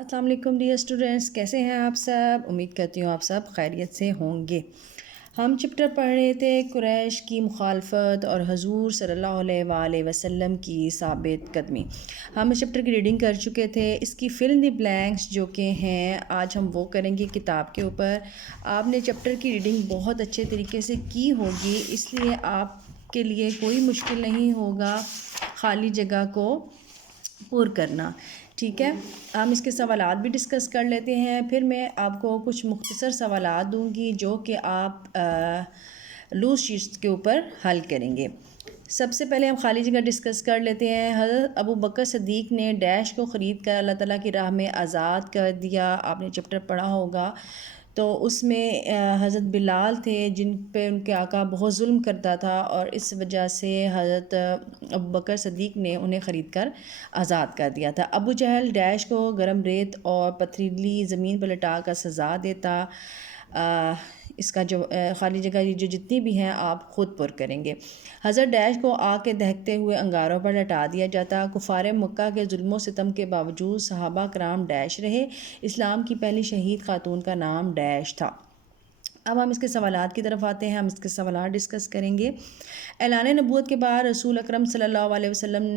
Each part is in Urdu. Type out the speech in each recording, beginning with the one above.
السلام علیکم ڈیئر اسٹوڈنٹس، کیسے ہیں آپ سب؟ امید کرتی ہوں آپ سب خیریت سے ہوں گے۔ ہم چپٹر پڑھ رہے تھے قریش کی مخالفت اور حضور صلی اللہ علیہ وآلہ وسلم کی ثابت قدمی۔ ہم اس چپٹر کی ریڈنگ کر چکے تھے۔ اس کی فل ان دی بلینکس جو کہ ہیں آج ہم وہ کریں گے کتاب کے اوپر۔ آپ نے چپٹر کی ریڈنگ بہت اچھے طریقے سے کی ہوگی، اس لیے آپ کے لیے کوئی مشکل نہیں ہوگا خالی جگہ کو پر کرنا، ٹھیک ہے؟ ہم اس کے سوالات بھی ڈسکس کر لیتے ہیں، پھر میں آپ کو کچھ مختصر سوالات دوں گی جو کہ آپ لوز شیٹس کے اوپر حل کریں گے۔ سب سے پہلے ہم خالی جگہ ڈسکس کر لیتے ہیں۔ حضرت ابو بکر صدیق نے ڈیش کو خرید کر اللہ تعالیٰ کی راہ میں آزاد کر دیا۔ آپ نے چپٹر پڑھا ہوگا، تو اس میں حضرت بلال تھے جن پہ ان کے آقا بہت ظلم کرتا تھا، اور اس وجہ سے حضرت ابو بکر صدیق نے انہیں خرید کر آزاد کر دیا تھا۔ ابو جہل ڈیش کو گرم ریت اور پتھریلی زمین پر لٹا کر سزا دیتا۔ اس کا جو خالی جگہ جو جتنی بھی ہیں آپ خود پر کریں گے۔ حضرت ڈیش کو آگ کے دہکتے ہوئے انگاروں پر لٹا دیا جاتا۔ کفار مکہ کے ظلم و ستم کے باوجود صحابہ کرام ڈیش رہے۔ اسلام کی پہلی شہید خاتون کا نام ڈیش تھا۔ اب ہم اس کے سوالات کی طرف آتے ہیں، ہم اس کے سوالات ڈسکس کریں گے۔ اعلان نبوت کے بعد رسول اکرم صلی اللہ علیہ وسلم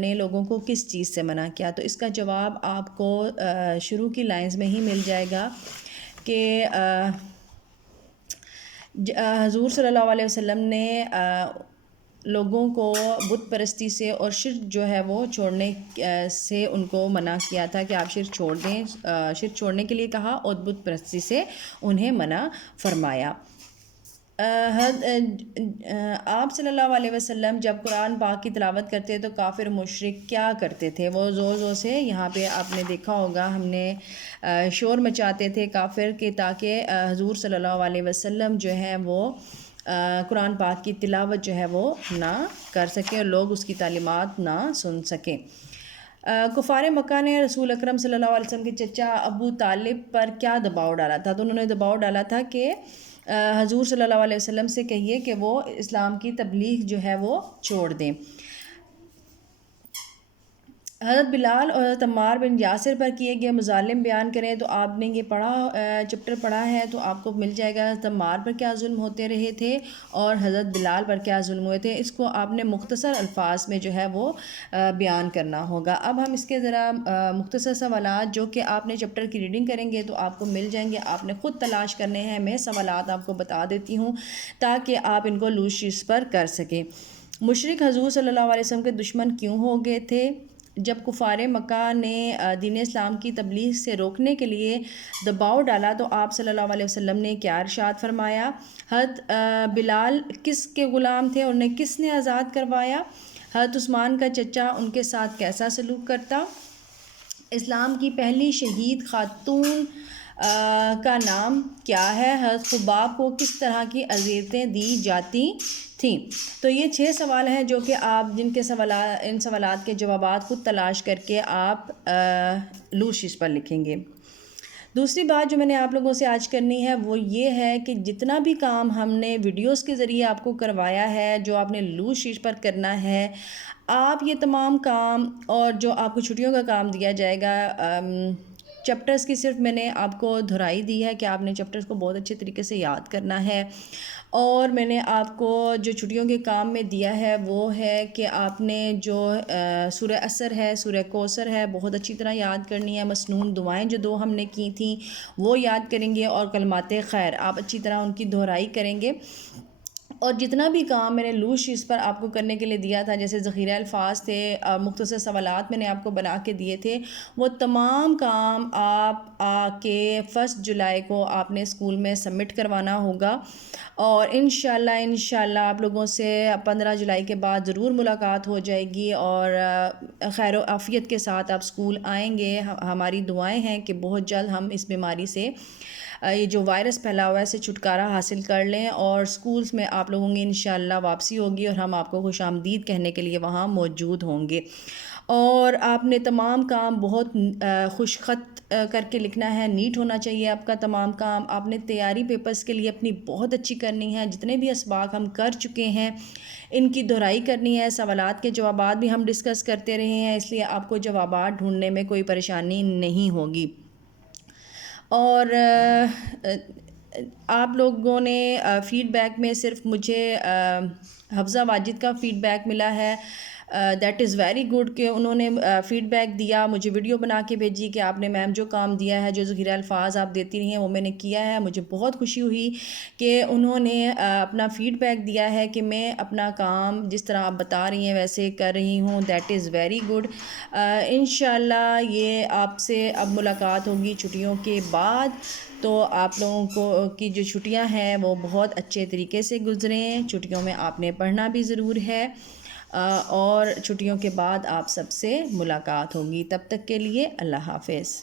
نے لوگوں کو کس چیز سے منع کیا؟ تو اس کا جواب آپ کو شروع کی لائنز میں ہی مل جائے گا کہ حضور صلی اللہ علیہ وسلم نے لوگوں کو بت پرستی سے اور شرک جو ہے وہ چھوڑنے سے ان کو منع کیا تھا کہ آپ شرک چھوڑ دیں، شرک چھوڑنے کے لیے کہا اور بت پرستی سے انہیں منع فرمایا۔ آپ صلی اللہ علیہ وسلم جب قرآن پاک کی تلاوت کرتے تو کافر مشرک کیا کرتے تھے؟ وہ زور زور سے، یہاں پہ آپ نے دیکھا ہوگا ہم نے شور مچاتے تھے کافر کے، تاکہ حضور صلی اللہ علیہ وسلم جو ہے وہ قرآن پاک کی تلاوت جو ہے وہ نہ کر سکیں اور لوگ اس کی تعلیمات نہ سن سکیں۔ کفار مکہ نے رسول اکرم صلی اللہ علیہ وسلم کے چچا ابو طالب پر کیا دباؤ ڈالا تھا؟ تو انہوں نے دباؤ ڈالا تھا کہ حضور صلی اللہ علیہ وسلم سے کہیے کہ وہ اسلام کی تبلیغ جو ہے وہ چھوڑ دیں۔ حضرت بلال اور حضرت عمار بن یاسر پر کیے گئے مظالم بیان کریں۔ تو آپ نے یہ چپٹر پڑھا ہے تو آپ کو مل جائے گا حضرت عمار پر کیا ظلم ہوتے رہے تھے اور حضرت بلال پر کیا ظلم ہوئے تھے۔ اس کو آپ نے مختصر الفاظ میں جو ہے وہ بیان کرنا ہوگا۔ اب ہم اس کے ذرا مختصر سوالات جو کہ آپ نے چپٹر کی ریڈنگ کریں گے تو آپ کو مل جائیں گے، آپ نے خود تلاش کرنے ہیں۔ میں سوالات آپ کو بتا دیتی ہوں تاکہ آپ ان کو لوز شیٹس پر کر سکیں۔ مشرک حضور صلی اللہ علیہ وسلم کے دشمن کیوں ہو گئے تھے؟ جب کفار مکہ نے دین اسلام کی تبلیغ سے روکنے کے لیے دباؤ ڈالا تو آپ صلی اللہ علیہ وسلم نے کیا ارشاد فرمایا؟ حضرت بلال کس کے غلام تھے اور انہیں کس نے آزاد کروایا؟ حضرت عثمان کا چچا ان کے ساتھ کیسا سلوک کرتا؟ اسلام کی پہلی شہید خاتون کا نام کیا ہے؟ حضرت خباب کو کس طرح کی اذیتیں دی جاتی تھیں؟ تو یہ 6 سوال ہیں جو کہ آپ ان سوالات کے جوابات خود تلاش کر کے آپ لوز شیٹس پر لکھیں گے۔ دوسری بات جو میں نے آپ لوگوں سے آج کرنی ہے وہ یہ ہے کہ جتنا بھی کام ہم نے ویڈیوز کے ذریعے آپ کو کروایا ہے، جو آپ نے لوز شیٹس پر کرنا ہے، آپ یہ تمام کام اور جو آپ کو چھٹیوں کا کام دیا جائے گا، چپٹرز کی صرف میں نے آپ کو دہرائی دی ہے کہ آپ نے چپٹرز کو بہت اچھے طریقے سے یاد کرنا ہے، اور میں نے آپ کو جو چھٹیوں کے کام میں دیا ہے وہ ہے کہ آپ نے جو سورہ عصر ہے، سورہ کوثر ہے، بہت اچھی طرح یاد کرنی ہے۔ مسنون دعائیں جو 2 ہم نے کی تھیں وہ یاد کریں گے، اور کلمات خیر آپ اچھی طرح ان کی دہرائی کریں گے۔ اور جتنا بھی کام میں نے لوز شیٹس پر آپ کو کرنے کے لیے دیا تھا، جیسے ذخیرہ الفاظ تھے، مختصر سوالات میں نے آپ کو بنا کے دیے تھے، وہ تمام کام آپ آ کے 1 جولائی کو آپ نے اسکول میں سبمٹ کروانا ہوگا، اور انشاءاللہ آپ لوگوں سے 15 جولائی کے بعد ضرور ملاقات ہو جائے گی، اور خیر و عافیت کے ساتھ آپ اسکول آئیں گے۔ ہماری دعائیں ہیں کہ بہت جلد ہم اس بیماری سے، یہ جو وائرس پھیلا ہوا ہے، سے چھٹکارا حاصل کر لیں، اور سکولز میں آپ لوگوں کی انشاءاللہ واپسی ہوگی اور ہم آپ کو خوش آمدید کہنے کے لیے وہاں موجود ہوں گے۔ اور آپ نے تمام کام بہت خوش خط کر کے لکھنا ہے، نیٹ ہونا چاہیے آپ کا تمام کام. آپ نے تیاری پیپرز کے لیے اپنی بہت اچھی کرنی ہے. جتنے بھی اسباق ہم کر چکے ہیں ان کی دہرائی کرنی ہے. سوالات کے جوابات بھی ہم ڈسکس کرتے رہے ہیں، اس لیے آپ کو جوابات ڈھونڈنے میں کوئی پریشانی نہیں ہوگی. اور آپ لوگوں نے فیڈ بیک میں صرف مجھے حفظہ واجد کا فیڈ بیک ملا ہے. دیٹ از ویری گڈ کہ انہوں نے فیڈ بیک دیا، مجھے ویڈیو بنا کے بھیجی کہ آپ نے میم جو کام دیا ہے، جو ذخیرہ الفاظ آپ دیتی رہی ہیں وہ میں نے کیا ہے. مجھے بہت خوشی ہوئی کہ انہوں نے اپنا فیڈ بیک دیا ہے کہ میں اپنا کام جس طرح آپ بتا رہی ہیں ویسے کر رہی ہوں. That is very good. انشاءاللہ یہ آپ سے اب ملاقات ہوگی چھٹیوں کے بعد، تو آپ لوگوں کو کی جو چھٹیاں ہیں وہ بہت اچھے طریقے سے گزریں. چھٹیوں میں آپ نے پڑھنا بھی ضرور ہے، اور چھٹیوں کے بعد آپ سب سے ملاقات ہوگی. تب تک کے لیے اللہ حافظ.